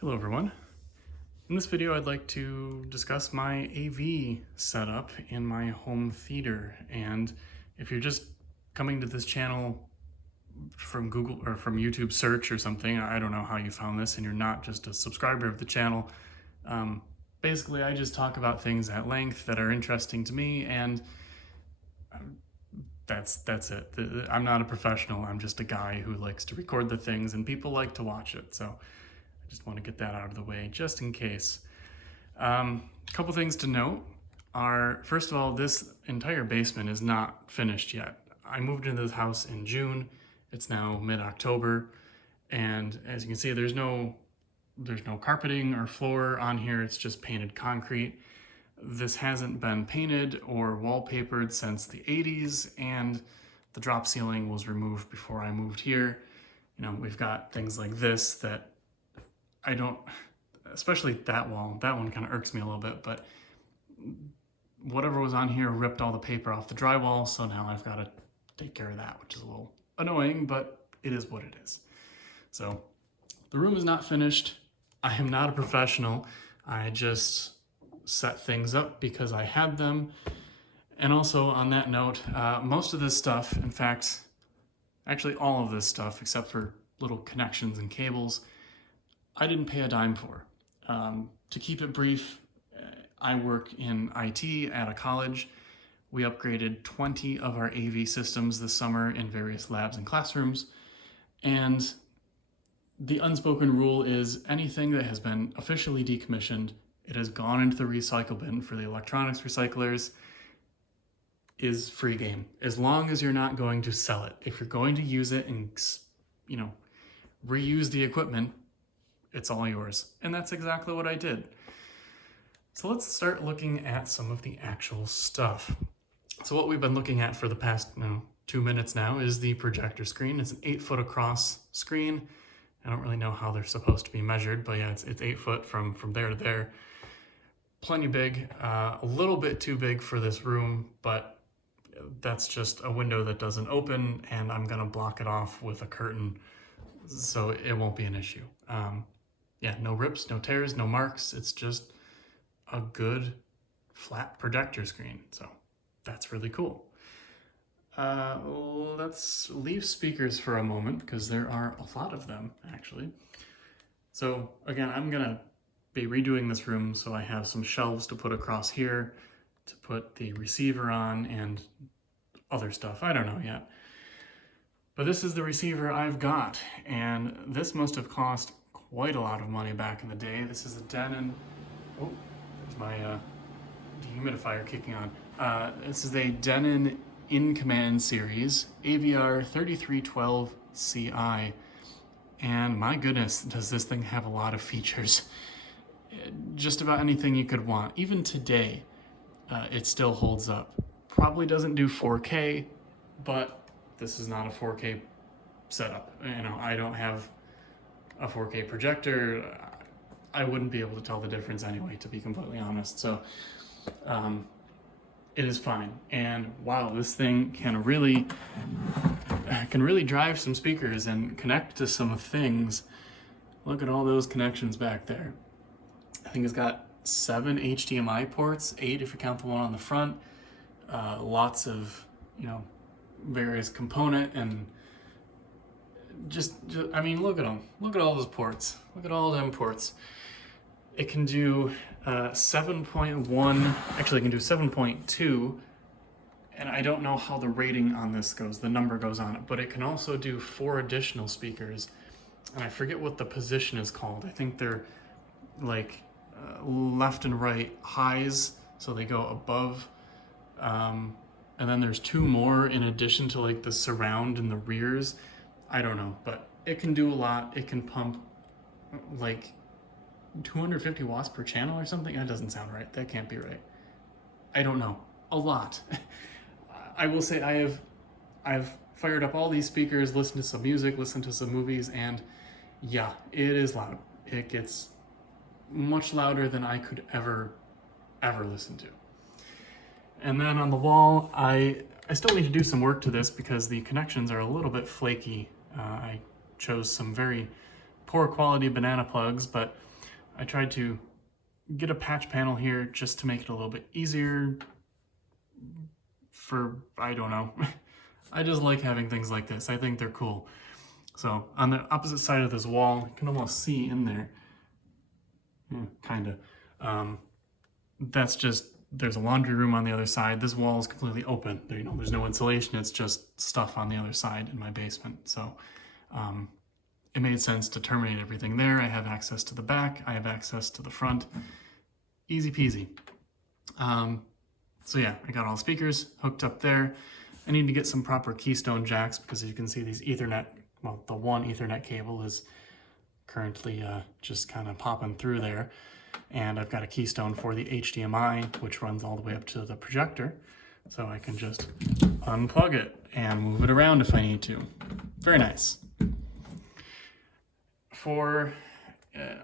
Hello everyone. In this video I'd like to discuss my AV setup in my home theater, and if you're just coming to this channel from Google or from YouTube search or something, I don't know how you found this and you're not just a subscriber of the channel, basically I just talk about things at length that are interesting to me, and that's it. I'm not a professional, I'm just a guy who likes to record the things and people like to watch it, so I just want to get that out of the way just in case. A couple things to note are, first of all, this entire basement is not finished yet. I moved into this house in June. It's now mid-October, and as you can see, there's no carpeting or floor on here. It's just painted concrete. This hasn't been painted or wallpapered since the 80s, and the drop ceiling was removed before I moved here. You know, we've got things like this that I don't, especially that wall, that one kind of irks me a little bit, but whatever was on here ripped all the paper off the drywall, so now I've got to take care of that, which is a little annoying, but it is what it is. So the room is not finished. I am not a professional. I just set things up because I had them. And also on that note, most of this stuff, in fact, actually all of this stuff, except for little connections and cables, I didn't pay a dime for. To keep it brief, I work in IT at a college. We upgraded 20 of our AV systems this summer in various labs and classrooms. And the unspoken rule is anything that has been officially decommissioned, it has gone into the recycle bin for the electronics recyclers, is free game. As long as you're not going to sell it. If you're going to use it and, reuse the equipment, it's all yours. And that's exactly what I did. So let's start looking at some of the actual stuff. So what we've been looking at for the past 2 minutes now is the projector screen. It's an 8 foot across screen. I don't really know how they're supposed to be measured, but yeah, it's 8 foot from there to there. Plenty big, a little bit too big for this room, but that's just a window that doesn't open, and I'm gonna block it off with a curtain so it won't be an issue. Yeah, no rips, no tears, no marks. It's just a good flat projector screen. So that's really cool. Let's leave speakers for a moment because there are a lot of them actually. So again, I'm gonna be redoing this room, so I have some shelves to put across here to put the receiver on and other stuff. I don't know yet. But this is the receiver I've got, and this must have cost quite a lot of money back in the day. This is a Denon, oh, there's my dehumidifier kicking on. This is a Denon In Command series, AVR 3312 CI, and my goodness, does this thing have a lot of features. Just about anything you could want. Even today, it still holds up. Probably doesn't do 4K, but this is not a 4K setup. I don't have a 4K projector. I wouldn't be able to tell the difference anyway, to be completely honest. So it is fine. And wow, this thing can really drive some speakers and connect to some things. Look at all those connections back there. I think it's got 7 HDMI ports, 8 if you count the one on the front. Lots of, various component, and just I mean, look at them. Look at all those ports. Look at all them ports. It can do 7.1, actually it can do 7.2, and I don't know how the rating on this goes, the number goes on it, but it can also do 4 additional speakers, and I forget what the position is called. I think they're like left and right highs, so they go above, and then there's 2 more in addition to like the surround and the rears. I don't know, but it can do a lot. It can pump like 250 watts per channel or something. That doesn't sound right. That can't be right. I don't know. A lot. I will say I've fired up all these speakers, listened to some music, listened to some movies, and yeah, it is loud. It gets much louder than I could ever listen to. And then on the wall, I still need to do some work to this because the connections are a little bit flaky. I chose some very poor quality banana plugs, but I tried to get a patch panel here just to make it a little bit easier for, I don't know. I just like having things like this. I think they're cool. So on the opposite side of this wall, you can almost see in there, kind of. That's just, there's a laundry room on the other side. This wall is completely open. There's no insulation. It's just stuff on the other side in my basement. So it made sense to terminate everything there. I have access to the back. I have access to the front. Easy peasy. So yeah, I got all the speakers hooked up there. I need to get some proper keystone jacks because as you can see, these Ethernet, well, the one Ethernet cable is currently just kind of popping through there. And I've got a keystone for the HDMI, which runs all the way up to the projector. So I can just unplug it and move it around if I need to. Very nice. For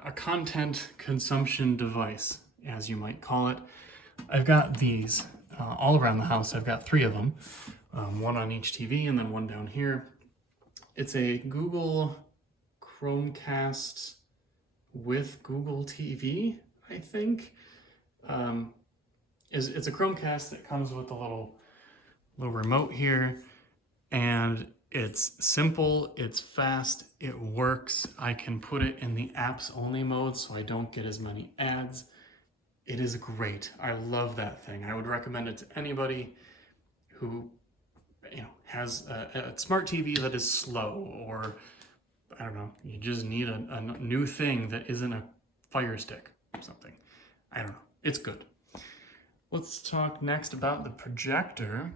a content consumption device, as you might call it, I've got these all around the house. I've got 3 of them, one on each TV and then one down here. It's a Google Chromecast with Google TV, I think. It's a Chromecast that comes with a little remote here, and it's simple, it's fast, it works. I can put it in the apps only mode so I don't get as many ads. It is great. I love that thing. I would recommend it to anybody who has a smart TV that is slow, or I don't know, you just need a new thing that isn't a Fire Stick or something. I don't know. It's good. Let's talk next about the projector.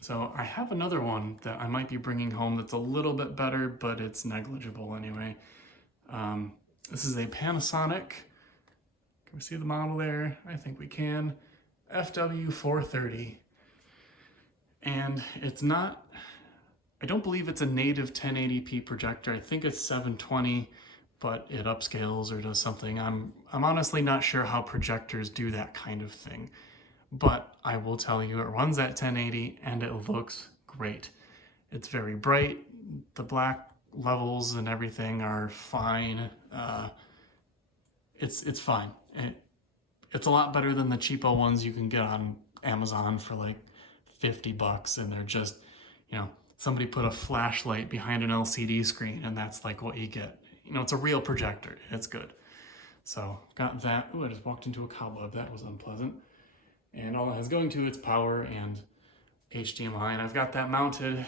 So I have another one that I might be bringing home that's a little bit better, but it's negligible anyway. This is a Panasonic. Can we see the model there? I think we can. FW430. And it's not, I don't believe it's a native 1080p projector. I think it's 720, but it upscales or does something. I'm honestly not sure how projectors do that kind of thing. But I will tell you, it runs at 1080 and it looks great. It's very bright. The black levels and everything are fine. It's fine. It's a lot better than the cheapo ones you can get on Amazon for like $50, and they're just, somebody put a flashlight behind an LCD screen and that's like what you get. It's a real projector. It's good. So got that. Oh, I just walked into a cobweb. That was unpleasant. And all it has going to its power and HDMI, and I've got that mounted.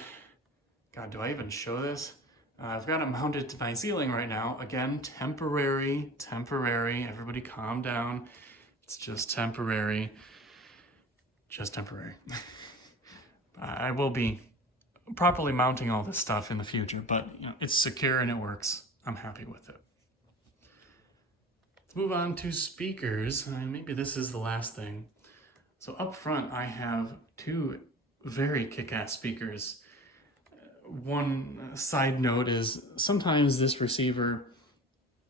God, do I even show this? I've got it mounted to my ceiling right now. Again, temporary. Everybody calm down. It's just temporary. Just temporary. I will be properly mounting all this stuff in the future, but it's secure and it works. I'm happy with it. Let's move on to speakers. Maybe this is the last thing. So up front, I have 2 very kick-ass speakers. One side note is sometimes this receiver,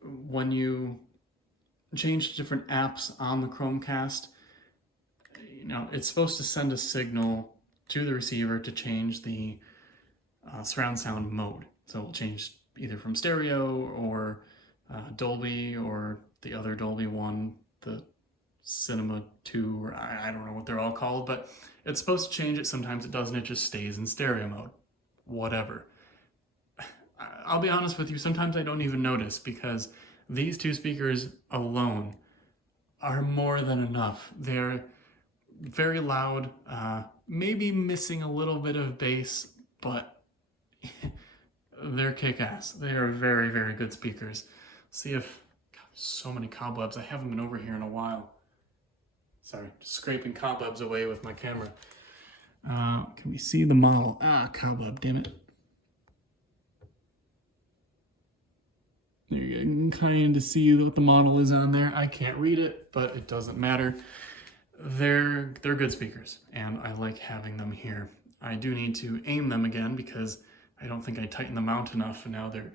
when you change different apps on the Chromecast, it's supposed to send a signal to the receiver to change the surround sound mode. So it'll change either from stereo or Dolby or the other Dolby one, the Cinema 2, or I don't know what they're all called, but it's supposed to change it. Sometimes it doesn't. It just stays in stereo mode. Whatever. I'll be honest with you, sometimes I don't even notice because these 2 speakers alone are more than enough. They're very loud, maybe missing a little bit of bass, but they're kick-ass. They are very, very good speakers. See if, God, so many cobwebs. I haven't been over here in a while. Sorry, just scraping cobwebs away with my camera. Can we see the model? Cobweb, damn it. There you can kind of see what the model is on there. I can't read it, but it doesn't matter. They're good speakers, and I like having them here. I do need to aim them again because I don't think I tightened the mount enough, and now they're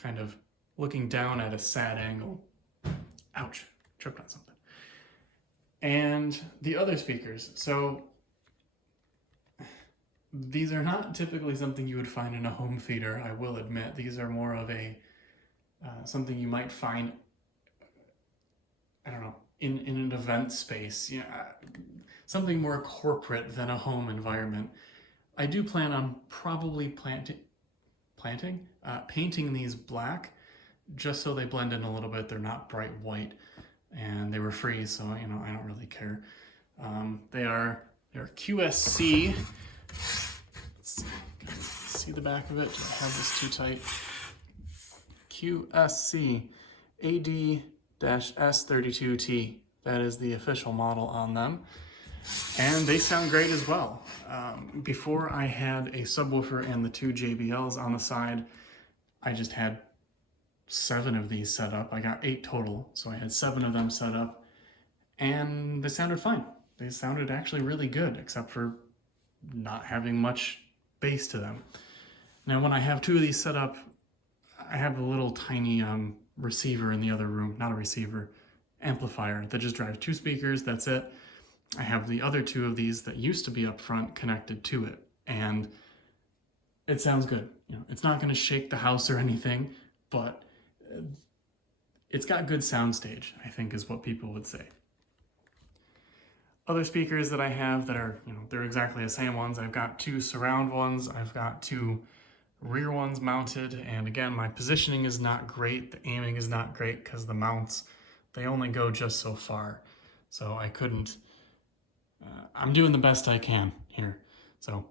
kind of looking down at a sad angle. Ouch, tripped on something. And the other speakers. So these are not typically something you would find in a home theater, I will admit. These are more of a something you might find, I don't know, in an event space, something more corporate than a home environment. I do plan on probably painting these black, just so they blend in a little bit. They're not bright white, and they were free, so I don't really care. They're QSC. Let's see the back of it. Did I have this too tight? QSC AD-S32T. That is the official model on them. And they sound great as well. Before I had a subwoofer and the 2 JBLs on the side, I just had 7 of these set up. I got 8 total, so I had 7 of them set up, and they sounded fine. They sounded actually really good, except for not having much bass to them. Now, when I have 2 of these set up, I have a little tiny receiver in the other room, not a receiver, amplifier that just drives 2 speakers, that's it. I have the other 2 of these that used to be up front connected to it, and it sounds good. It's not going to shake the house or anything, but it's got good soundstage, I think is what people would say. Other speakers that I have that are, they're exactly the same ones. I've got 2 surround ones, I've got 2 rear ones mounted, and again, my positioning is not great, the aiming is not great because the mounts, they only go just so far. So I couldn't, I'm doing the best I can here. So,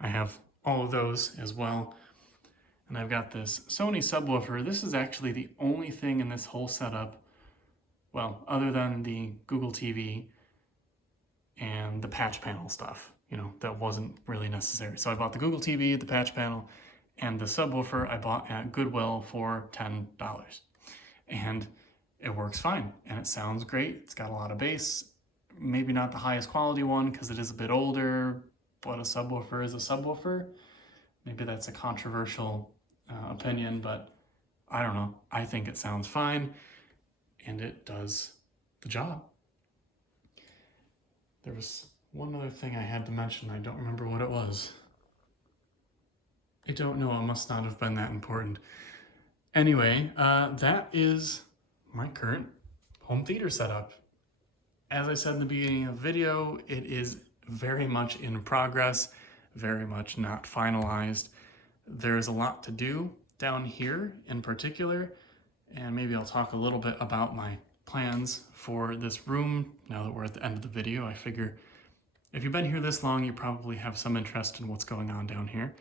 I have all of those as well. And I've got this Sony subwoofer. This is actually the only thing in this whole setup, well, other than the Google TV and the patch panel stuff, that wasn't really necessary. So I bought the Google TV, the patch panel, and the subwoofer I bought at Goodwill for $10. And it works fine, and it sounds great. It's got a lot of bass. Maybe not the highest quality one because it is a bit older, but a subwoofer is a subwoofer. Maybe that's a controversial opinion, but I don't know. I think it sounds fine, and it does the job. There was one other thing I had to mention. I don't remember what it was. I don't know. It must not have been that important. Anyway, that is my current home theater setup. As I said in the beginning of the video, it is very much in progress, very much not finalized. There's a lot to do down here in particular, and maybe I'll talk a little bit about my plans for this room now that we're at the end of the video. I figure if you've been here this long, you probably have some interest in what's going on down here.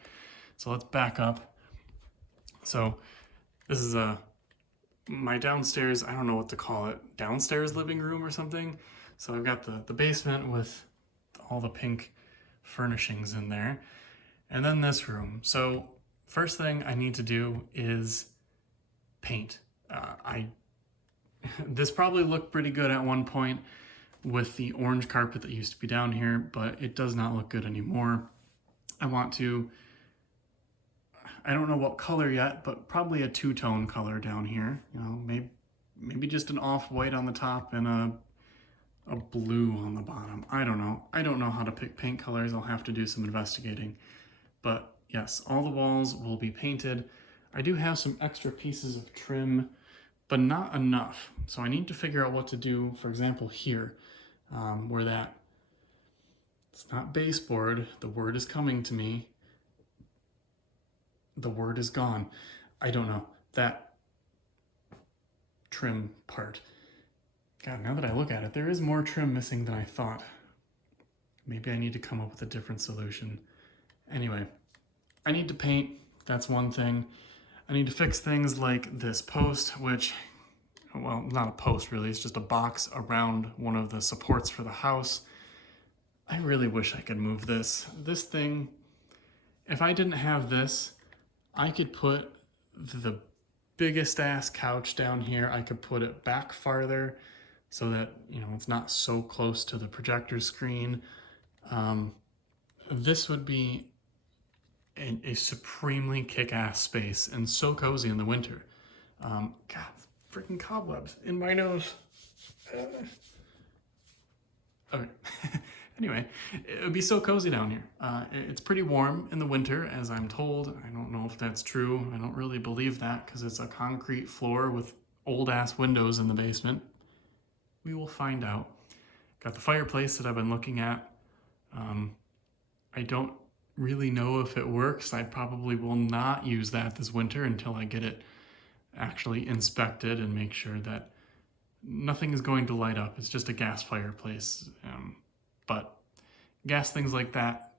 So let's back up. So this is my downstairs, I don't know what to call it, downstairs living room or something. So I've got the basement with all the pink furnishings in there. And then this room. So first thing I need to do is paint. This probably looked pretty good at one point with the orange carpet that used to be down here, but it does not look good anymore. I want to, I don't know what color yet, but probably a 2-tone color down here. Maybe just an off-white on the top and a blue on the bottom. I don't know. I don't know how to pick paint colors. I'll have to do some investigating. But yes, all the walls will be painted. I do have some extra pieces of trim, but not enough. So I need to figure out what to do, for example, here, where that, it's not baseboard, the word is coming to me. The word is gone. I don't know. That trim part. God, now that I look at it, there is more trim missing than I thought. Maybe I need to come up with a different solution. Anyway, I need to paint. That's one thing. I need to fix things like this post, which, well, not a post really, it's just a box around one of the supports for the house. I really wish I could move this. This thing, if I didn't have this, I could put the biggest ass couch down here. I could put it back farther so that, it's not so close to the projector screen. This would be a supremely kick-ass space and so cozy in the winter. God, freaking cobwebs in my nose. Okay. Anyway, it would be so cozy down here. It's pretty warm in the winter, as I'm told. I don't know if that's true. I don't really believe that because it's a concrete floor with old-ass windows in the basement. We will find out. Got the fireplace that I've been looking at. I don't really know if it works. I probably will not use that this winter until I get it actually inspected and make sure that nothing is going to light up. It's just a gas fireplace. But gas things like that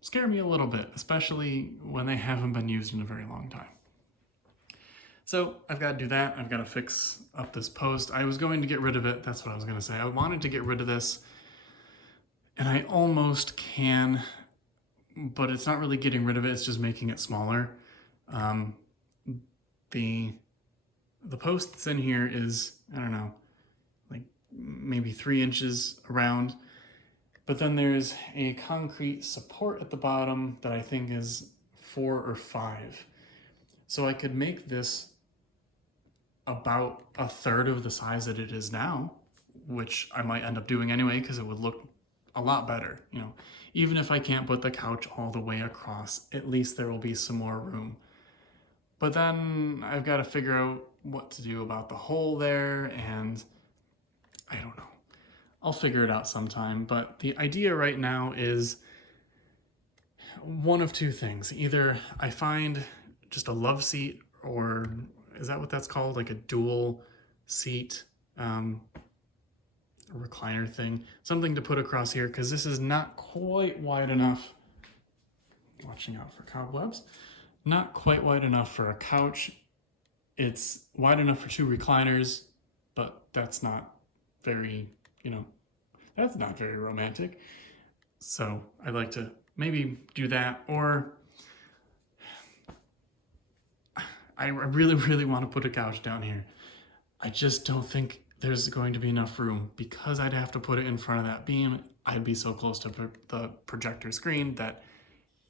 scare me a little bit, especially when they haven't been used in a very long time. So I've got to do that. I've got to fix up this post. I was going to get rid of it. That's what I was going to say. I wanted to get rid of this, and I almost can, but it's not really getting rid of it. It's just making it smaller. The post that's in here is, I don't know, like maybe 3 inches around. But then there's a concrete support at the bottom that I think is 4 or 5. So I could make this about a third of the size that it is now, which I might end up doing anyway because it would look a lot better. You know, even if I can't put the couch all the way across, at least there will be some more room. But then I've got to figure out what to do about the hole there, and I don't know. I'll figure it out sometime, but the idea right now is one of 2 things. Either I find just a love seat, or is that what that's called? Like a dual seat recliner thing. Something to put across here, because this is not quite wide enough. Watching out for cobwebs. Not quite wide enough for a couch. It's wide enough for 2 recliners, but that's not very, that's not very romantic. So I'd like to maybe do that, or I really, really want to put a couch down here. I just don't think there's going to be enough room because I'd have to put it in front of that beam. I'd be so close to the projector screen that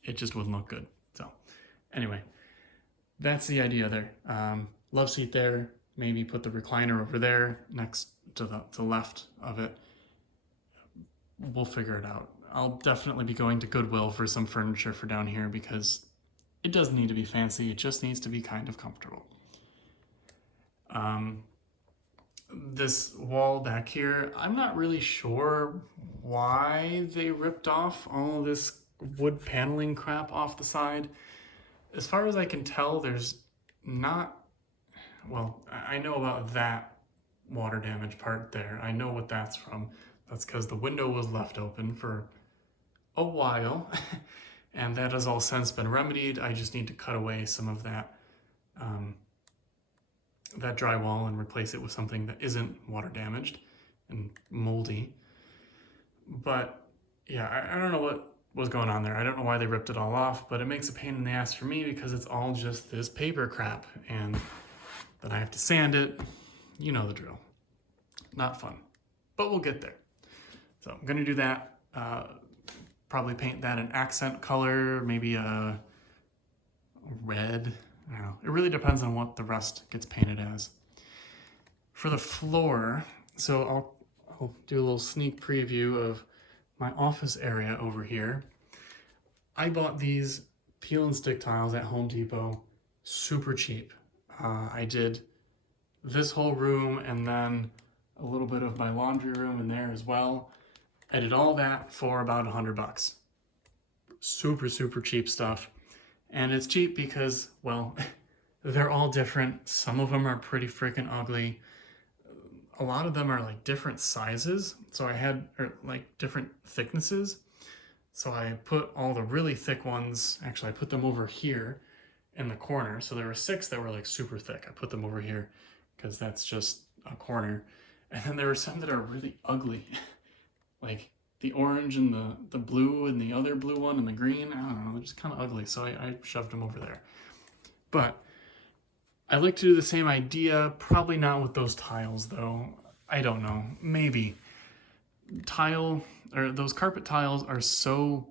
it just wouldn't look good. So anyway, that's the idea there. Love seat there, maybe put the recliner over there next to the left of it. We'll figure it out. I'll definitely be going to Goodwill for some furniture for down here because it doesn't need to be fancy. It just needs to be kind of comfortable. This wall back here, I'm not really sure why they ripped off all this wood paneling crap off the side. As far as I can tell, there's not, well, I know about that water damage part there. I know what that's from. That's because the window was left open for a while, and that has all since been remedied. I just need to cut away some of that that drywall and replace it with something that isn't water damaged and moldy. But yeah, I don't know what was going on there. I don't know why they ripped it all off, but it makes a pain in the ass for me because it's all just this paper crap, and then I have to sand it. You know the drill. Not fun, but we'll get there. So I'm gonna do that. Probably paint that an accent color, maybe a red. I don't know. It really depends on what the rest gets painted as. For the floor, so I'll do a little sneak preview of my office area over here. I bought these peel and stick tiles at Home Depot, super cheap. I did this whole room and then a little bit of my laundry room in there as well. I did all that for about $100. Super, super cheap stuff. And it's cheap because, well, they're all different. Some of them are pretty freaking ugly. A lot of them are like different sizes. So I had like different thicknesses. So I put all the really thick ones, actually I put them over here in the corner. So there were 6 that were like super thick. I put them over here because that's just a corner. And then there were some that are really ugly. Like the orange and the blue and the other blue one and the green, I don't know, they're just kind of ugly. So I shoved them over there. But I like to do the same idea, probably not with those tiles though. I don't know, maybe. Those carpet tiles are so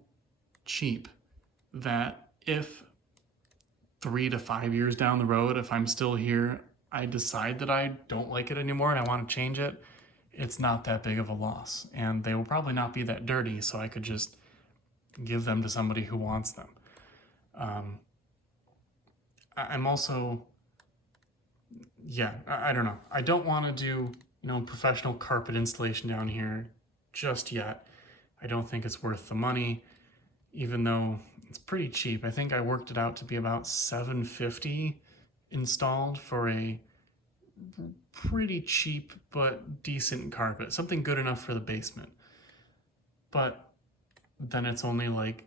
cheap that if 3 to 5 years down the road, if I'm still here, I decide that I don't like it anymore and I want to change it, it's not that big of a loss. And they will probably not be that dirty, so I could just give them to somebody who wants them. I'm also, yeah, I don't know. I don't want to do, professional carpet installation down here just yet. I don't think it's worth the money, even though it's pretty cheap. I think I worked it out to be about $750 installed for a pretty cheap but decent carpet, something good enough for the basement. But then it's only like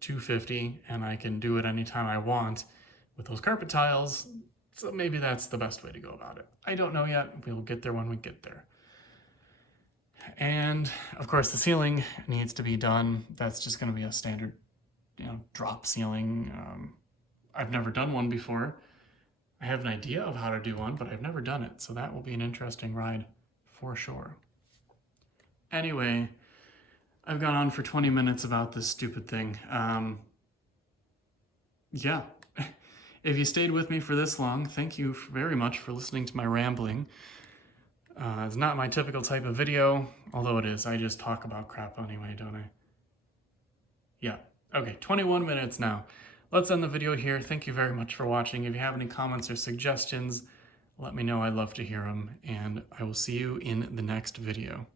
$250, and I can do it anytime I want with those carpet tiles. So maybe that's the best way to go about it. I don't know yet. We'll get there when we get there. And of course the ceiling needs to be done. That's just going to be a standard, drop ceiling. I've never done one before. I have an idea of how to do one, but I've never done it. So that will be an interesting ride for sure. Anyway, I've gone on for 20 minutes about this stupid thing. Yeah. If you stayed with me for this long, thank you very much for listening to my rambling. It's not my typical type of video, although it is. I just talk about crap anyway, don't I? Yeah. Okay, 21 minutes now. Let's end the video here. Thank you very much for watching. If you have any comments or suggestions, let me know. I'd love to hear them, and I will see you in the next video.